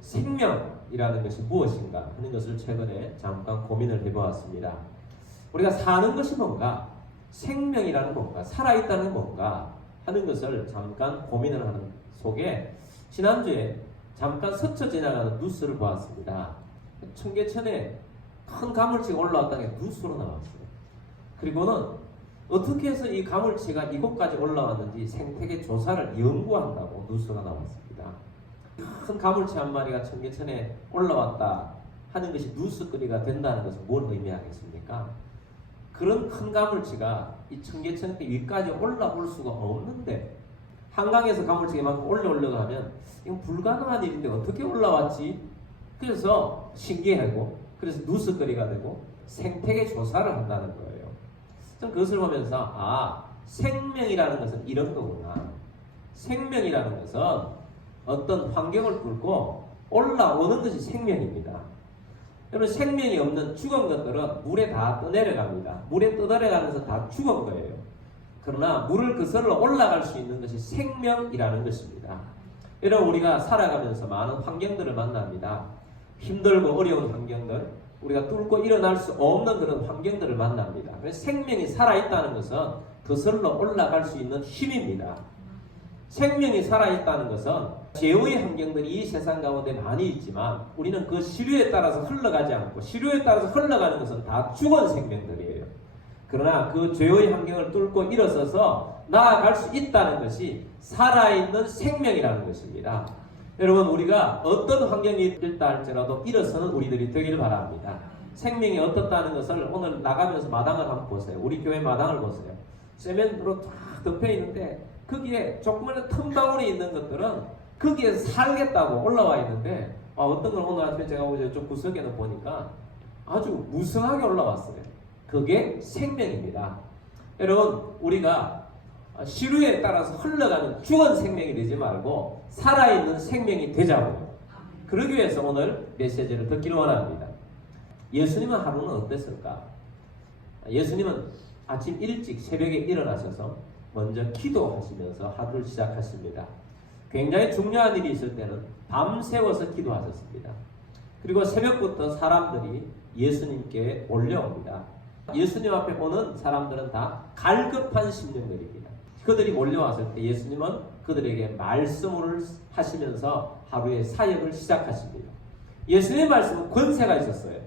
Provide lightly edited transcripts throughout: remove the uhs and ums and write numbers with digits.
생명이라는 것이 무엇인가 하는 것을 최근에 잠깐 고민을 해보았습니다. 우리가 사는 것이 뭔가, 생명이라는 뭔가, 살아있다는 뭔가 하는 것을 잠깐 고민을 하는 속에 지난주에 잠깐 스쳐 지나가는 뉴스를 보았습니다. 청계천에 큰 가물치가 올라왔다는 게 뉴스로 나왔어요. 그리고는 어떻게 해서 이 가물치가 이곳까지 올라왔는지 생태계 조사를 연구한다고 뉴스가 나왔습니다. 큰 가물치 한 마리가 청계천에 올라왔다 하는 것이 뉴스거리가 된다는 것은 뭘 의미하겠습니까? 그런 큰 가물치가 이 청계천 위까지 올라올 수가 없는데, 한강에서 가물치가 막 올라가면 이건 불가능한 일인데 어떻게 올라왔지? 그래서 신기하고, 그래서 뉴스거리가 되고 생태계 조사를 한다는 거예요. 전 그것을 보면서 생명이라는 것은 이런 거구나. 생명이라는 것은 어떤 환경을 뚫고 올라오는 것이 생명입니다. 여러분, 생명이 없는 죽은 것들은 물에 다 떠내려갑니다. 물에 떠내려가면서 다 죽은 거예요. 그러나 물을 거슬러 올라갈 수 있는 것이 생명이라는 것입니다. 여러분, 우리가 살아가면서 많은 환경들을 만납니다. 힘들고 어려운 환경들, 우리가 뚫고 일어날 수 없는 그런 환경들을 만납니다. 그래서 생명이 살아있다는 것은 거슬러 올라갈 수 있는 힘입니다. 생명이 살아있다는 것은 죄의 환경들이 이 세상 가운데 많이 있지만 우리는 그 시류에 따라서 흘러가지 않고, 시류에 따라서 흘러가는 것은 다 죽은 생명들이에요. 그러나 그 죄의 환경을 뚫고 일어서서 나아갈 수 있다는 것이 살아있는 생명이라는 것입니다. 여러분, 우리가 어떤 환경이 있다 할지라도 일어서는 우리들이 되기를 바랍니다. 생명이 어떻다는 것을 오늘 나가면서 마당을 한번 보세요. 우리 교회 마당을 보세요. 세면으로 쫙 덮여 있는데 거기에 조그마한 틈바구니 있는 것들은 거기에 살겠다고 올라와 있는데, 어떤 걸 오늘 아침에 제가 오늘 좀 구석에는 보니까 아주 무성하게 올라왔어요. 그게 생명입니다. 여러분, 우리가 시류에 따라서 흘러가는 죽은 생명이 되지 말고 살아있는 생명이 되자고요. 그러기 위해서 오늘 메시지를 듣기를 원합니다. 예수님은 하루는 어땠을까? 예수님은 아침 일찍 새벽에 일어나셔서 먼저 기도하시면서 하루를 시작하십니다. 굉장히 중요한 일이 있을 때는 밤새워서 기도하셨습니다. 그리고 새벽부터 사람들이 예수님께 몰려옵니다. 예수님 앞에 오는 사람들은 다 갈급한 심령들입니다. 그들이 몰려왔을 때 예수님은 그들에게 말씀을 하시면서 하루의 사역을 시작하십니다. 예수님의 말씀은 권세가 있었어요.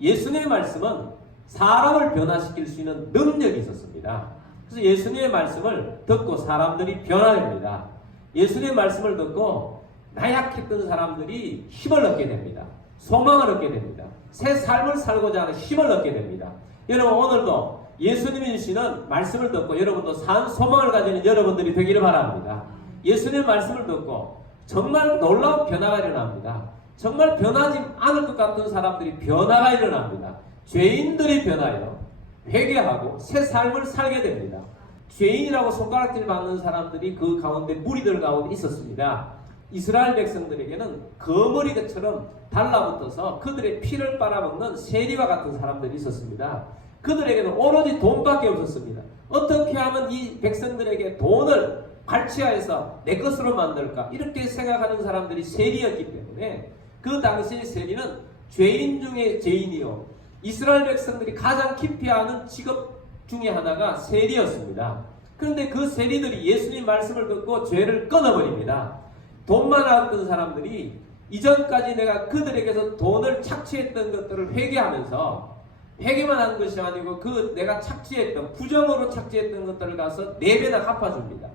예수님의 말씀은 사람을 변화시킬 수 있는 능력이 있었습니다. 그래서 예수님의 말씀을 듣고 사람들이 변화됩니다. 예수님의 말씀을 듣고 나약했던 사람들이 힘을 얻게 됩니다. 소망을 얻게 됩니다. 새 삶을 살고자 하는 힘을 얻게 됩니다. 여러분, 오늘도 예수님이 주시는 말씀을 듣고 여러분도 산 소망을 가지는 여러분들이 되기를 바랍니다. 예수님의 말씀을 듣고 정말 놀라운 변화가 일어납니다. 정말 변하지 않을 것 같은 사람들이 변화가 일어납니다. 죄인들이 변하여 회개하고 새 삶을 살게 됩니다. 죄인이라고 손가락질 받는 사람들이 그 가운데 무리들 가운데 있었습니다. 이스라엘 백성들에게는 거머리처럼 달라붙어서 그들의 피를 빨아먹는 세리와 같은 사람들이 있었습니다. 그들에게는 오로지 돈밖에 없었습니다. 어떻게 하면 이 백성들에게 돈을 발치하여서 내 것으로 만들까, 이렇게 생각하는 사람들이 세리였기 때문에 그 당시 세리는 죄인 중에 죄인이요, 이스라엘 백성들이 가장 기피하는 직업 중에 하나가 세리였습니다. 그런데 그 세리들이 예수님 말씀을 듣고 죄를 끊어버립니다. 돈만 알았던 사람들이 이전까지 내가 그들에게서 돈을 착취했던 것들을 회개하면서, 회개만 한 것이 아니고 그 내가 착취했던, 부정으로 착취했던 것들을 가서 4배나 갚아줍니다.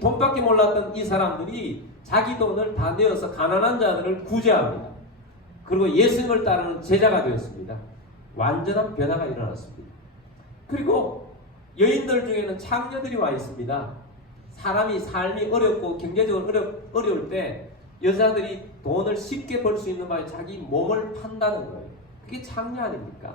돈밖에 몰랐던 이 사람들이 자기 돈을 다 내어서 가난한 자들을 구제합니다. 그리고 예수님을 따르는 제자가 되었습니다. 완전한 변화가 일어났습니다. 그리고 여인들 중에는 창녀들이 와 있습니다. 사람이 삶이 어렵고 경제적으로 어려울 때 여자들이 돈을 쉽게 벌 수 있는 바에 자기 몸을 판다는 거예요. 그게 창녀 아닙니까?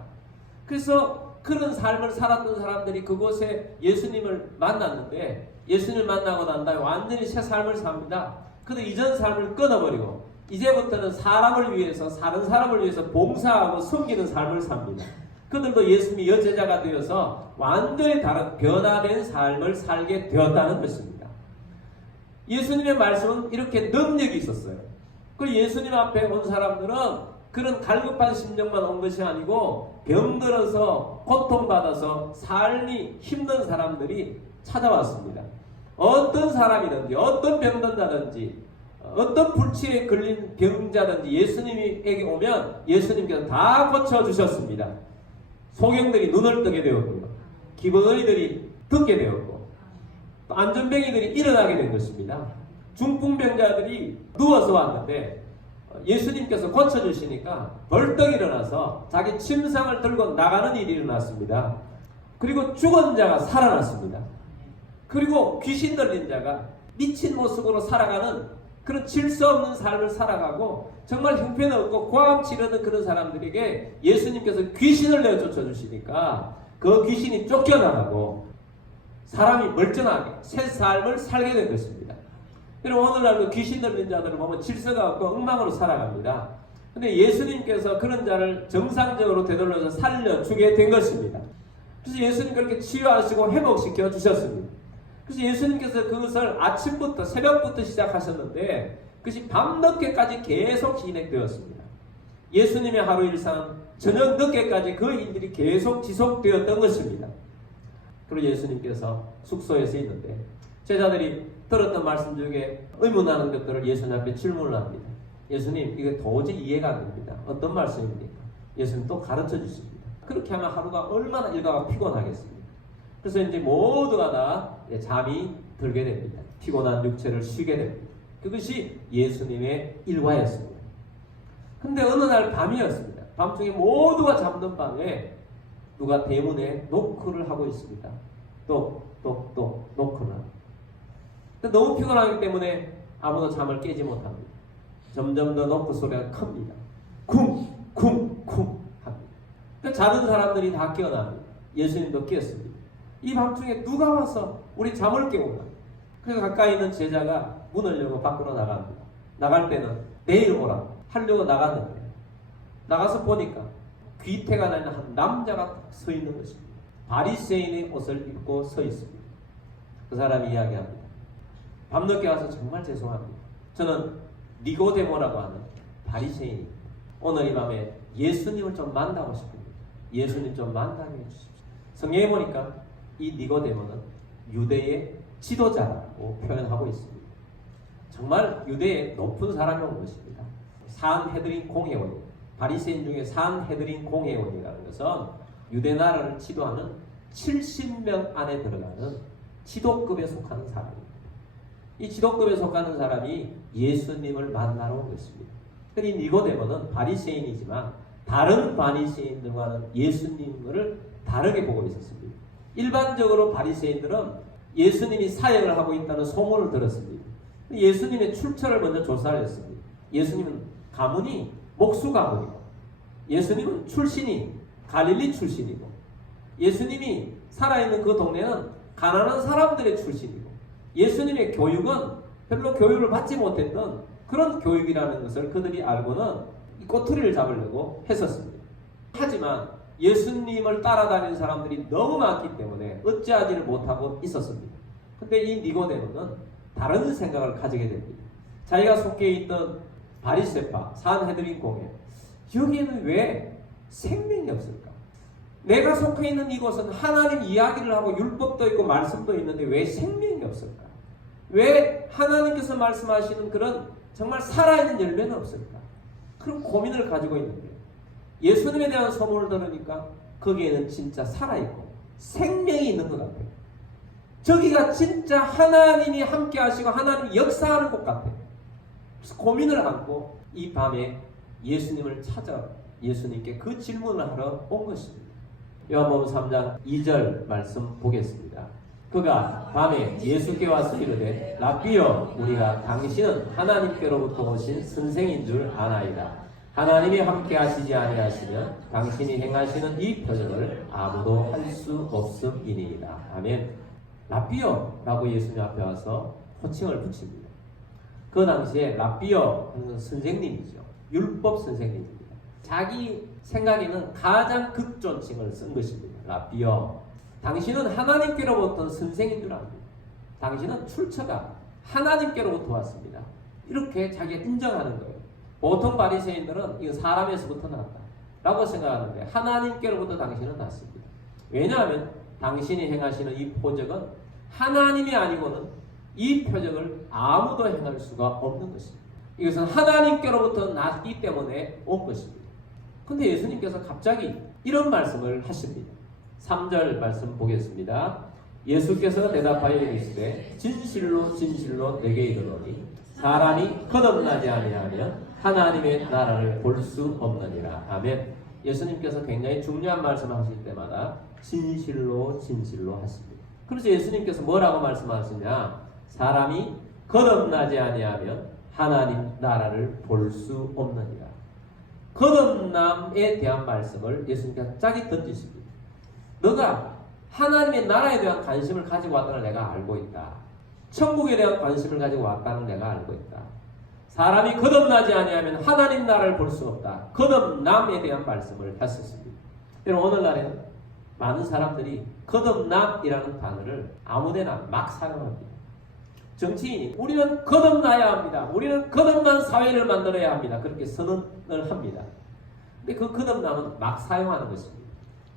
그래서 그런 삶을 살았던 사람들이 그곳에 예수님을 만났는데, 예수님을 만나고 난 다음에 완전히 새 삶을 삽니다. 그런데 이전 삶을 끊어버리고 이제부터는 사람을 위해서, 다른 사람을 위해서 봉사하고 섬기는 삶을 삽니다. 그들도 예수님이 여제자가 되어서 완전히 다른 변화된 삶을 살게 되었다는 것입니다. 예수님의 말씀은 이렇게 능력이 있었어요. 그 예수님 앞에 온 사람들은 그런 갈급한 심정만 온 것이 아니고 병들어서 고통받아서 삶이 힘든 사람들이 찾아왔습니다. 어떤 사람이든지 어떤 병든 자든지 어떤 불치에 걸린 병자든지 예수님에게 오면 예수님께서 다 고쳐주셨습니다. 소경들이 눈을 뜨게 되었고요. 기버어리들이 듣게 되었고 또 안전병이들이 일어나게 된 것입니다. 중풍병자들이 누워서 왔는데 예수님께서 고쳐주시니까 벌떡 일어나서 자기 침상을 들고 나가는 일이 일어났습니다. 그리고 죽은 자가 살아났습니다. 그리고 귀신 들린 자가 미친 모습으로 살아가는 그런 질서 없는 삶을 살아가고 정말 형편없고 고함 지르는 그런 사람들에게 예수님께서 귀신을 내어 쫓아주시니까 그 귀신이 쫓겨나가고 사람이 멀쩡하게 새 삶을 살게 된 것입니다. 그리고 오늘날도 귀신 들린 자들을 보면 질서가 없고 엉망으로 살아갑니다. 근데 예수님께서 그런 자를 정상적으로 되돌려서 살려주게 된 것입니다. 그래서 예수님 그렇게 치유하시고 회복시켜 주셨습니다. 그래서 예수님께서 그것을 아침부터 새벽부터 시작하셨는데 그것이 밤늦게까지 계속 진행되었습니다. 예수님의 하루 일상 저녁 늦게까지 그 일들이 계속 지속되었던 것입니다. 그리고 예수님께서 숙소에서 있는데 제자들이 들었던 말씀 중에 의문하는 것들을 예수님 앞에 질문을 합니다. 예수님, 이게 도저히 이해가 안 됩니다. 어떤 말씀입니까? 예수님 또 가르쳐 주십니다. 그렇게 하면 하루가 얼마나 일과가 피곤하겠습니까? 그래서 이제 모두가 다 잠이 들게 됩니다. 피곤한 육체를 쉬게 됩니다. 그것이 예수님의 일과였습니다. 근데 어느 날 밤이었습니다. 밤중에 모두가 잠든 밤에 누가 대문에 노크를 하고 있습니다. 똑똑똑 노크를 합니다. 너무 피곤하기 때문에 아무도 잠을 깨지 못합니다. 점점 더 노크 소리가 큽니다. 쿵쿵쿵 합니다. 자는 사람들이 다 깨어납니다. 예수님도 깨었습니다. 이 밤중에 누가 와서 우리 잠을 깨우나. 그래서 가까이 있는 제자가 문을 열고 밖으로 나갑니다. 나갈 때는 내일 오라 하려고 나갔는데 나가서 보니까 귀태가 나는 한 남자가 서 있는 것입니다. 바리새인의 옷을 입고 서 있습니다. 그 사람이 이야기합니다. 밤늦게 와서 정말 죄송합니다. 저는 니고데모라고 하는 바리새인입니다. 오늘 이 밤에 예수님을 좀 만나고 싶습니다. 예수님 좀 만나게 해주십시오. 성경에 보니까 이 니고데모는 유대의 지도자라고 표현하고 있습니다. 정말 유대의 높은 사람이 온 것입니다. 산헤드린 공회원, 바리새인 중에 산헤드린 공회원이라는 것은 유대 나라를 지도하는 70명 안에 들어가는 지도급에 속하는 사람입니다. 이 지도급에 속하는 사람이 예수님을 만나러 온 것입니다. 이 니고데모는 바리새인이지만 다른 바리새인들과는 예수님을 다르게 보고 있었습니다. 일반적으로 바리새인들은 예수님이 사역을 하고 있다는 소문을 들었습니다. 예수님의 출처를 먼저 조사를 했습니다. 예수님은 가문이 목수 가문이고 예수님은 출신이 갈릴리 출신이고 예수님이 살아있는 그 동네는 가난한 사람들의 출신이고 예수님의 교육은 별로 교육을 받지 못했던 그런 교육이라는 것을 그들이 알고는 이 꼬투리를 잡으려고 했었습니다. 하지만 예수님을 따라다니는 사람들이 너무 많기 때문에 어찌하지를 못하고 있었습니다. 근데 이 니고데모는 다른 생각을 가지게 됩니다. 자기가 속해 있던 바리새파, 산헤드린 공회, 여기에는 왜 생명이 없을까? 내가 속해 있는 이곳은 하나님 이야기를 하고 율법도 있고 말씀도 있는데 왜 생명이 없을까? 왜 하나님께서 말씀하시는 그런 정말 살아있는 열매는 없을까? 그런 고민을 가지고 있는데 예수님에 대한 소문을 들으니까 거기에는 진짜 살아있고 생명이 있는 것 같아요. 저기가 진짜 하나님이 함께 하시고 하나님이 역사하는 곳 같아요. 그래서 고민을 안고 이 밤에 예수님을 찾아 예수님께 그 질문을 하러 온 것입니다. 요한복음 3장 2절 말씀 보겠습니다. 그가 밤에 예수께 와서 이르되 라삐여 우리가 당신은 하나님께로부터 오신 선생인 줄 아나이다. 하나님이 함께 하시지 아니하시면 당신이 행하시는 이 표적을 아무도 할 수 없음이니이다. 아멘. 라삐여 라고 예수님 앞에 와서 호칭을 붙입니다. 그 당시에 라삐여 하는 선생님이죠. 율법 선생님입니다. 자기 생각에는 가장 극존칭을 쓴 것입니다. 라삐여. 당신은 하나님께로부터 선생인 줄 압니다. 당신은 출처가 하나님께로부터 왔습니다. 이렇게 자기가 인정하는 거예요. 보통 바리새인들은 이거 사람에서부터 났다 라고 생각하는데 하나님께로부터 당신은 났습니다. 왜냐하면 당신이 행하시는 이 표적은 하나님이 아니고는 이 표적을 아무도 행할 수가 없는 것입니다. 이것은 하나님께로부터 났기 때문에 온 것입니다. 근데 예수님께서 갑자기 이런 말씀을 하십니다. 3절 말씀 보겠습니다. 예수께서 대답하여 이르시되 진실로 진실로 내게 이르노니 사람이 거듭나지 아니하면 하나님의 나라를 볼 수 없느니라. 아멘. 예수님께서 굉장히 중요한 말씀을 하실 때마다 진실로 진실로 하십니다. 그래서 예수님께서 뭐라고 말씀하시냐? 사람이 거듭나지 아니하면 하나님 나라를 볼 수 없느니라. 거듭남에 대한 말씀을 예수님께서 짝이 던지십니다. 너가 하나님의 나라에 대한 관심을 가지고 왔다는 내가 알고 있다. 천국에 대한 관심을 가지고 왔다는 내가 알고 있다. 사람이 거듭나지 아니하면 하나님 나라를 볼 수 없다. 거듭남에 대한 말씀을 했었습니다. 여러분 오늘날에는 많은 사람들이 거듭남이라는 단어를 아무데나 막 사용합니다. 정치인이 우리는 거듭나야 합니다. 우리는 거듭난 사회를 만들어야 합니다. 그렇게 선언을 합니다. 근데 그 거듭남은 막 사용하는 것입니다.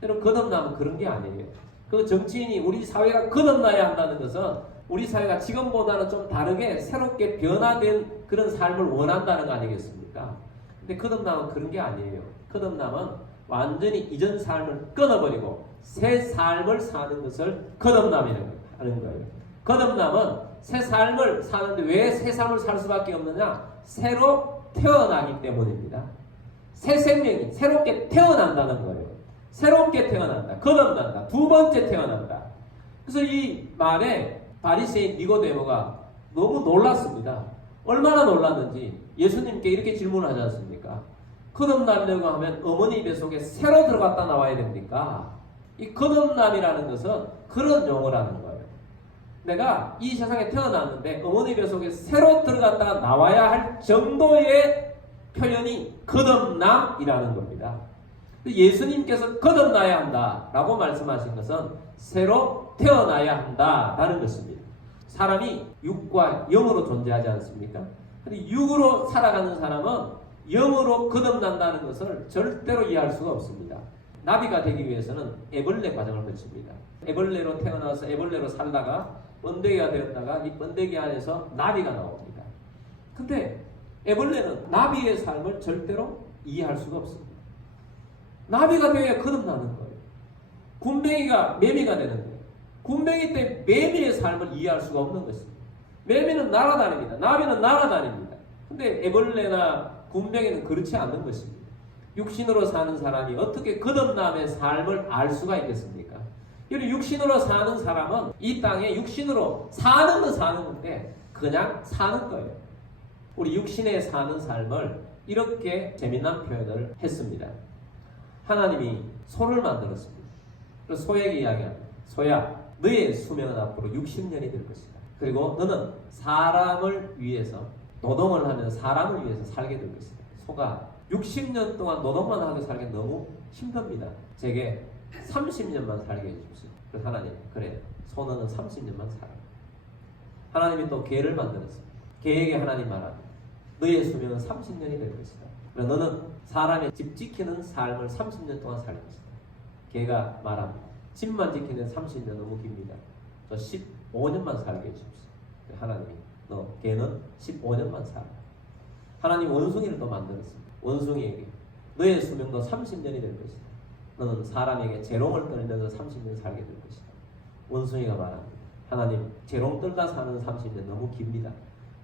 여러분 거듭남은 그런 게 아니에요. 그 정치인이 우리 사회가 거듭나야 한다는 것은 우리 사회가 지금보다는 좀 다르게 새롭게 변화된 그런 삶을 원한다는 거 아니겠습니까? 근데 거듭남은 그런 게 아니에요. 거듭남은 완전히 이전 삶을 끊어버리고 새 삶을 사는 것을 거듭남이라고 하는 거예요. 거듭남은 새 삶을 사는데 왜 새 삶을 살 수밖에 없느냐? 새로 태어나기 때문입니다. 새 생명이 새롭게 태어난다는 거예요. 새롭게 태어난다. 거듭난다. 두 번째 태어난다. 그래서 이 말에 바리새인 니고데모가 너무 놀랐습니다. 얼마나 놀랐는지 예수님께 이렇게 질문을 하지 않습니까? 거듭나려고 하면 어머니 뱃속에 새로 들어갔다 나와야 됩니까? 이 거듭남이라는 것은 그런 용어라는 거예요. 내가 이 세상에 태어났는데 어머니 뱃속에 새로 들어갔다 나와야 할 정도의 표현이 거듭남이라는 겁니다. 예수님께서 거듭나야 한다라고 말씀하신 것은 새로 태어나야 한다라는 것입니다. 사람이 육과 영으로 존재하지 않습니까? 근데 육으로 살아가는 사람은 영으로 거듭난다는 것을 절대로 이해할 수가 없습니다. 나비가 되기 위해서는 애벌레 과정을 거칩니다. 애벌레로 태어나서 애벌레로 살다가 번데기가 되었다가 이 번데기 안에서 나비가 나옵니다. 근데 애벌레는 나비의 삶을 절대로 이해할 수가 없습니다. 나비가 되어야 거듭나는 거예요. 굼벵이가 매미가 되는 거예요. 굼벵이 때 매미의 삶을 이해할 수가 없는 것입니다. 매미는 날아다닙니다. 나비는 날아다닙니다. 근데 애벌레나 굼벵이는 그렇지 않는 것입니다. 육신으로 사는 사람이 어떻게 거듭남의 삶을 알 수가 있겠습니까? 여러분 육신으로 사는 사람은 이 땅에 육신으로 사는 건 사는 건데 그냥 사는 거예요. 우리 육신에 사는 삶을 이렇게 재미난 표현을 했습니다. 하나님이 소를 만들었습니다. 그래서 소에게 이야기합니다. 소야, 너의 수명은 앞으로 60년이 될 것이다. 그리고 너는 사람을 위해서 노동을 하면 사람을 위해서 살게 될 것이다. 소가 60년 동안 노동만 하고 살기 너무 힘듭니다. 제게 30년만 살게 해주십시오. 그래서 하나님, 그래, 소는 30년만 살아. 하나님이 또 개를 만들었습니다. 개에게 하나님 말합니다. 너의 수명은 30년이 될 것이다. 그래서 너는 사람의 집 지키는 삶을 30년 동안 살 것이다. 개가 말합니다. 집만 지키는 30년 너무 깁니다. 저 15년만 살게 해주십시오. 하나님이 너 개는 15년만 살아. 하나님 원숭이를 또 만들었습니다. 원숭이에게 너의 수명도 30년이 될 것이다. 너는 사람에게 재롱을 떨면서 30년 살게 될 것이다. 원숭이가 말합니다. 하나님 재롱 떨다 사는 30년 너무 깁니다.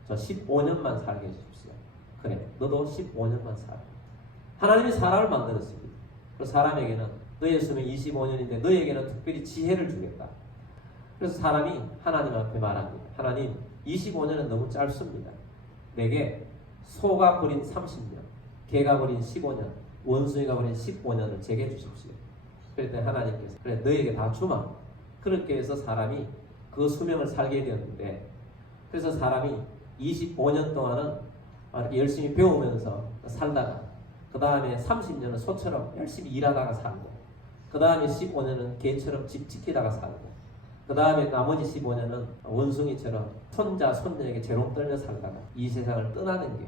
저 15년만 살게 해주십시오. 그래 너도 15년만 살아. 하나님이 사람을 만들었습니다. 그 사람에게는 너의 수명 25년인데 너에게는 특별히 지혜를 주겠다. 그래서 사람이 하나님 앞에 말합니다. 하나님 25년은 너무 짧습니다. 내게 소가 버린 30년, 개가 버린 15년, 원숭이가 버린 15년을 제게 주십시오. 그랬더니 하나님께서 그래 너에게 다 주마. 그렇게 해서 사람이 그 수명을 살게 되었는데 그래서 사람이 25년 동안은 열심히 배우면서 살다가 그 다음에 30년은 소처럼 열심히 일하다가 살고 그 다음에 15년은 개처럼 집 지키다가 살고 그 다음에 나머지 15년은 원숭이처럼 손자 손녀에게 재롱 떨며 살다가 이 세상을 떠나는 게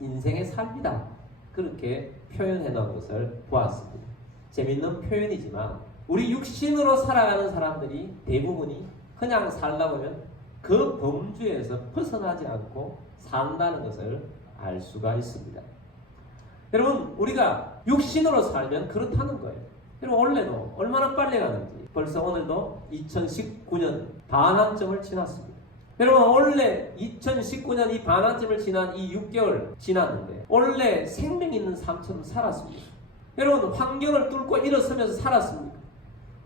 인생의 삶이다. 그렇게 표현해 놓은 것을 보았습니다. 재밌는 표현이지만 우리 육신으로 살아가는 사람들이 대부분이 그냥 살다 보면 그 범주에서 벗어나지 않고 산다는 것을 알 수가 있습니다. 여러분, 우리가 육신으로 살면 그렇다는 거예요. 여러분, 원래도 얼마나 빨리 가는지 벌써 오늘도 2019년 반환점을 지났습니다. 여러분, 원래 2019년 이 반환점을 지난 이 6개월 지났는데 원래 생명 있는 삶처럼 살았습니다. 여러분, 환경을 뚫고 일어서면서 살았습니까?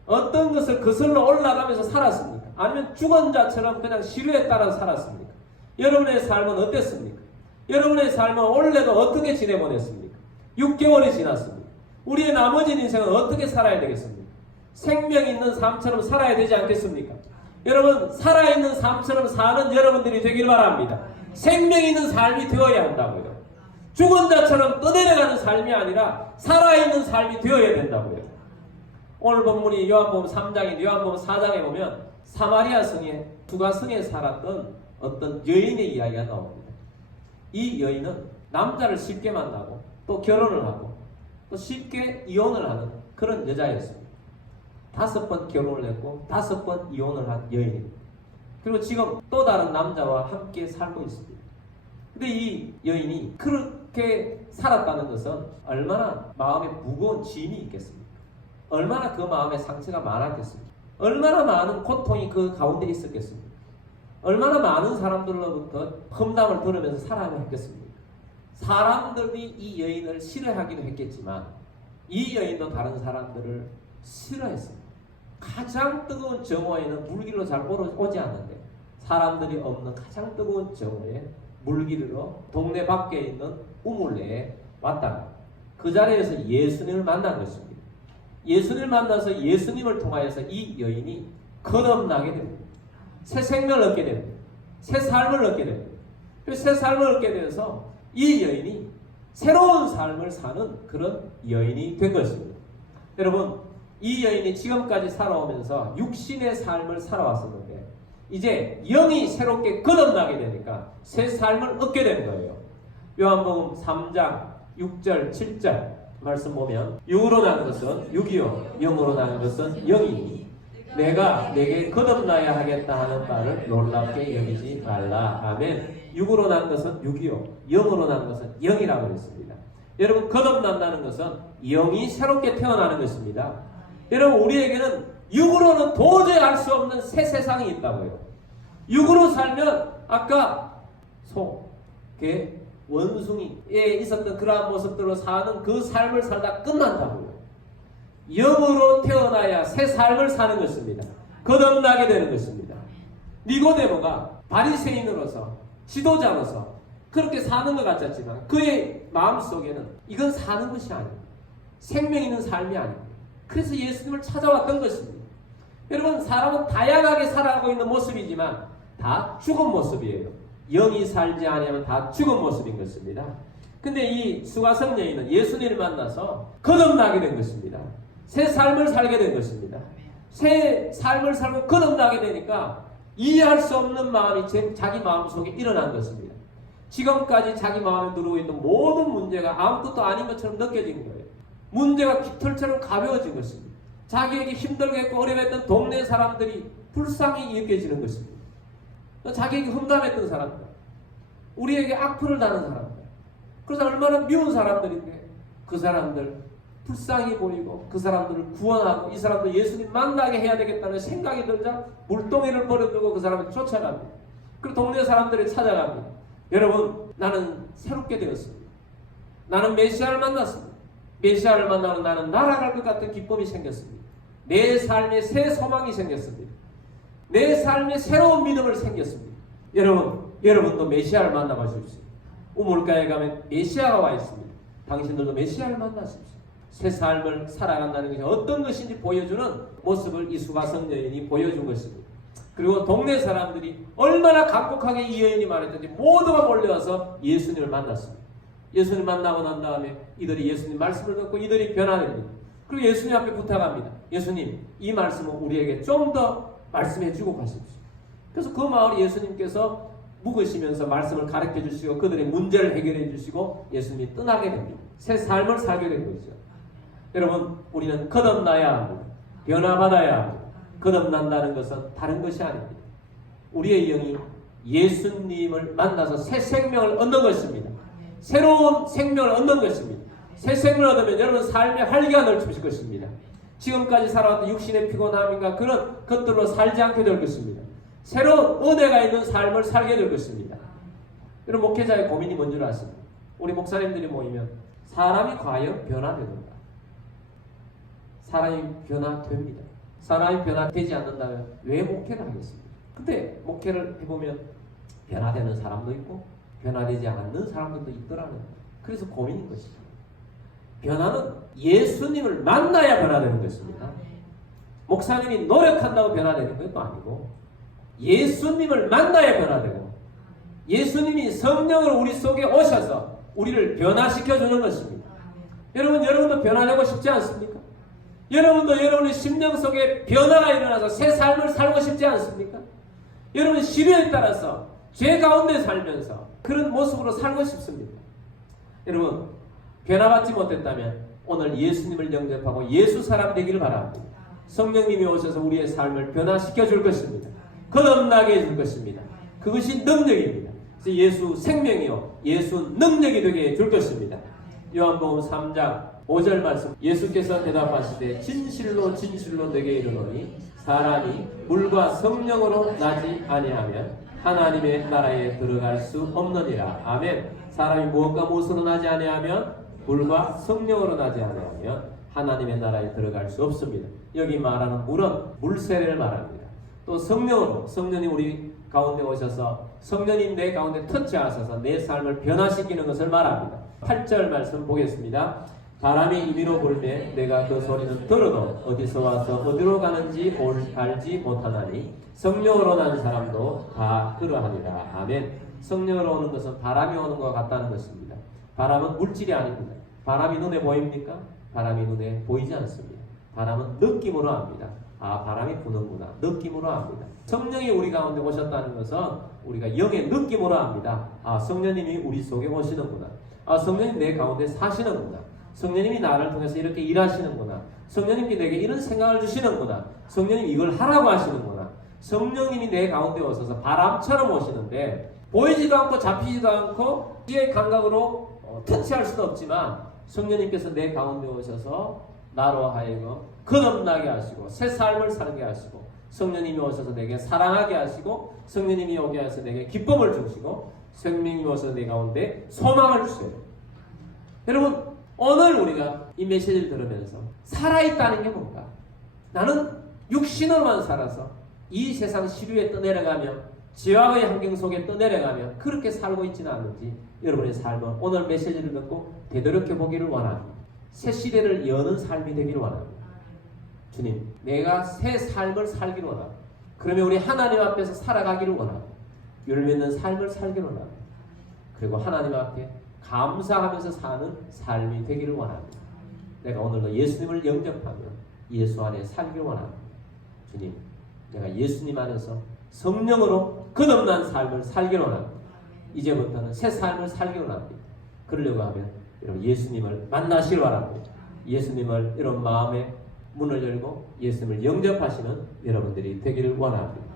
어떤 것을 거슬러 올라가면서 살았습니까? 아니면 죽은 자처럼 그냥 시류에 따라 살았습니까? 여러분의 삶은 어땠습니까? 여러분의 삶은 원래도 어떻게 지내보냈습니까? 6개월이 지났습니다. 우리의 나머지 인생은 어떻게 살아야 되겠습니까? 생명 있는 삶처럼 살아야 되지 않겠습니까? 여러분, 살아있는 삶처럼 사는 여러분들이 되길 바랍니다. 생명 있는 삶이 되어야 한다고요. 죽은 자처럼 떠내려가는 삶이 아니라 살아있는 삶이 되어야 된다고요. 오늘 본문이 요한복음 3장인데 요한복음 4장에 보면 사마리아 성에 두가성에 살았던 어떤 여인의 이야기가 나옵니다. 이 여인은 남자를 쉽게 만나고 또 결혼을 하고 또 쉽게 이혼을 하는 그런 여자였습니다. 5번 결혼을 했고 5번 이혼을 한 여인입니다. 그리고 지금 또 다른 남자와 함께 살고 있습니다. 근데 이 여인이 그렇게 살았다는 것은 얼마나 마음에 무거운 짐이 있겠습니까? 얼마나 그 마음에 상처가 많았겠습니까? 얼마나 많은 고통이 그 가운데 있었겠습니까? 얼마나 많은 사람들로부터 험담을 들으면서 살아야 했겠습니까? 사람들이 이 여인을 싫어하기도 했겠지만 이 여인도 다른 사람들을 싫어했습니다. 가장 뜨거운 정오에는 물길로 잘 오지 않는데 사람들이 없는 가장 뜨거운 정오에 물길로 동네 밖에 있는 우물내에 왔다가 그 자리에서 예수님을 만난 것입니다. 예수님을 만나서 예수님을 통하여서 이 여인이 거듭나게 됩니다. 새 생명을 얻게 됩니다. 새 삶을 얻게 됩니다. 새 삶을 얻게 되어서 이 여인이 새로운 삶을 사는 그런 여인이 된 것입니다. 여러분, 이 여인이 지금까지 살아오면서 육신의 삶을 살아왔었는데 이제 영이 새롭게 거듭나게 되니까 새 삶을 얻게 된 거예요. 요한복음 3장 6절 7절 말씀 보면 육으로 난 것은 육이요 영으로 난 것은 영이니 내가 내게 거듭나야 하겠다 하는 바를 놀랍게 여기지 말라. 아멘. 육으로 난 것은 육이요 영으로 난 것은 영이라고 했습니다. 여러분, 거듭난다는 것은 영이 새롭게 태어나는 것입니다. 여러분, 우리에게는 육으로는 도저히 알 수 없는 새 세상이 있다고요. 육으로 살면 아까 소, 개, 원숭이에 있었던 그러한 모습들로 사는 그 삶을 살다 끝난다고요. 영으로 태어나야 새 삶을 사는 것입니다. 거듭나게 되는 것입니다. 니고데모가 바리새인으로서 지도자로서 그렇게 사는 것 같았지만 그의 마음속에는 이건 사는 것이 아닙니다. 생명 있는 삶이 아닙니다. 그래서 예수님을 찾아왔던 것입니다. 여러분, 사람은 다양하게 살아가고 있는 모습이지만 다 죽은 모습이에요. 영이 살지 아니하면 다 죽은 모습인 것입니다. 근데 이 수가성 여인은 예수님을 만나서 거듭나게 된 것입니다. 새 삶을 살게 된 것입니다. 새 삶을 살고 거듭나게 되니까 이해할 수 없는 마음이 자기 마음속에 일어난 것입니다. 지금까지 자기 마음에 들어오고 있던 모든 문제가 아무것도 아닌 것처럼 느껴진 거예요. 문제가 깃털처럼 가벼워진 것입니다. 자기에게 힘들게 했고 어려웠던 동네 사람들이 불쌍히 여겨지는 것입니다. 자기에게 험담했던 사람들, 우리에게 악플을 다는 사람들, 그래서 얼마나 미운 사람들인데 그 사람들 불쌍히 보이고 그 사람들을 구원하고 이 사람들 예수님 만나게 해야 되겠다는 생각이 들자 물동이를 버려두고 그 사람을 쫓아갑니다. 그리고 동네 사람들이 찾아갑니다. 여러분, 나는 새롭게 되었습니다. 나는 메시아를 만났습니다. 메시아를 만나면 나는 날아갈 것 같은 기쁨이 생겼습니다. 내 삶에 새 소망이 생겼습니다. 내 삶에 새로운 믿음을 생겼습니다. 여러분도 메시아를 만나보십시오. 우물가에 가면 메시아가 와 있습니다. 당신들도 메시아를 만나십시오. 새 삶을 살아간다는 것이 어떤 것인지 보여주는 모습을 이 수가성 여인이 보여준 것입니다. 그리고 동네 사람들이 얼마나 간곡하게 이 여인이 말했던지 모두가 몰려와서 예수님을 만났습니다. 예수님 만나고 난 다음에 이들이 예수님 말씀을 듣고 이들이 변화됩니다. 그리고 예수님 앞에 부탁합니다. 예수님, 이 말씀을 우리에게 좀 더 말씀해 주고 가십시오. 그래서 그 마을 예수님께서 묵으시면서 말씀을 가르쳐 주시고 그들의 문제를 해결해 주시고 예수님이 떠나게 됩니다. 새 삶을 살게 된 거죠. 여러분, 우리는 거듭나야 합니다. 변화받아야 합니다. 거듭난다는 것은 다른 것이 아닙니다. 우리의 영이 예수님을 만나서 새 생명을 얻는 것입니다. 새로운 생명을 얻는 것입니다. 새 생명을 얻으면 여러분 삶의 활기가 넘칠 것입니다. 지금까지 살아왔던 육신의 피곤함인가 그런 것들로 살지 않게 될 것입니다. 새로운 은혜가 있는 삶을 살게 될 것입니다. 여러분, 목회자의 고민이 뭔 줄 아십니까? 우리 목사님들이 모이면 사람이 과연 변화되는가? 사람이 변화됩니다. 사람이 변화되지 않는다면 왜 목회를 하겠습니까? 근데 목회를 해보면 변화되는 사람도 있고 변화되지 않는 사람들도 있더라는 거예요. 그래서 고민인 것이죠. 변화는 예수님을 만나야 변화되는 것입니다. 목사님이 노력한다고 변화되는 것도 아니고 예수님을 만나야 변화되고 예수님이 성령으로 우리 속에 오셔서 우리를 변화시켜 주는 것입니다. 여러분도 변화되고 싶지 않습니까? 여러분도 여러분의 심령 속에 변화가 일어나서 새 삶을 살고 싶지 않습니까? 여러분 시련에 따라서 죄 가운데 살면서 그런 모습으로 살고 싶습니다. 여러분, 변화받지 못했다면 오늘 예수님을 영접하고 예수 사람 되기를 바랍니다. 성령님이 오셔서 우리의 삶을 변화시켜 줄 것입니다. 거듭나게 해줄 것입니다. 그것이 능력입니다. 그래서 예수 생명이요 예수 능력이 되게 해줄 것입니다. 요한복음 3장 5절 말씀, 예수께서 대답하시되 진실로 진실로 내게 이르노니 사람이 물과 성령으로 나지 아니하면 하나님의 나라에 들어갈 수 없느니라. 아멘. 사람이 무엇과 무엇으로 나지 아니하면 물과 성령으로 나지 아니하면 하나님의 나라에 들어갈 수 없습니다. 여기 말하는 물은 물세례를 말합니다. 또 성령으로, 성령님 우리 가운데 오셔서 성령님 내 가운데 터치하셔서 내 삶을 변화시키는 것을 말합니다. 8절 말씀 보겠습니다. 바람이 임의로 불매 내가 그 소리는 들어도 어디서 와서 어디로 가는지 알지 못하나니 성령으로 난 사람도 다 그러하니라. 아멘. 성령으로 오는 것은 바람이 오는 것과 같다는 것입니다. 바람은 물질이 아닙니다. 바람이 눈에 보입니까? 바람이 눈에 보이지 않습니다. 바람은 느낌으로 압니다. 아, 바람이 부는구나. 느낌으로 압니다. 성령이 우리 가운데 오셨다는 것은 우리가 영의 느낌으로 압니다. 아, 성령님이 우리 속에 오시는구나. 아, 성령님 내 가운데 사시는구나. 성령님이 나를 통해서 이렇게 일하시는구나. 성령님이 내게 이런 생각을 주시는구나. 성령님이 이걸 하라고 하시는구나. 성령님이 내 가운데 오셔서 바람처럼 오시는데 보이지도 않고 잡히지도 않고 지의 감각으로 터치할 수도 없지만 성령님께서 내 가운데 오셔서 나로 하여금 거듭나게 하시고 새 삶을 살게 하시고 성령님이 오셔서 내게 사랑하게 하시고 성령님이 오게 하셔서 내게 기쁨을 주시고 성령님이 오셔서 내 가운데 소망을 주세요. 여러분, 오늘 우리가 이 메시지를 들으면서 살아있다는 게 뭔가? 나는 육신으로만 살아서 이 세상 시류에 떠내려가며 지화의 환경 속에 떠내려가며 그렇게 살고 있지는 않는지 여러분의 삶은 오늘 메시지를 듣고 되돌이켜 보기를 원합니다. 새 시대를 여는 삶이 되기를 원합니다. 주님, 내가 새 삶을 살기를 원합니다. 그러면 우리 하나님 앞에서 살아가기를 원합니다. 열매있는 삶을 살기를 원합니다. 그리고 하나님 앞에 감사하면서 사는 삶이 되기를 원합니다. 내가 오늘도 예수님을 영접하며 예수 안에 살기를 원합니다. 주님, 내가 예수님 안에서 성령으로 거듭난 삶을 살기를 원합니다. 이제부터는 새 삶을 살기를 원합니다. 그러려고 하면 여러분 예수님을 만나시길 바랍니다. 예수님을 여러분 마음에 문을 열고 예수님을 영접하시는 여러분들이 되기를 원합니다.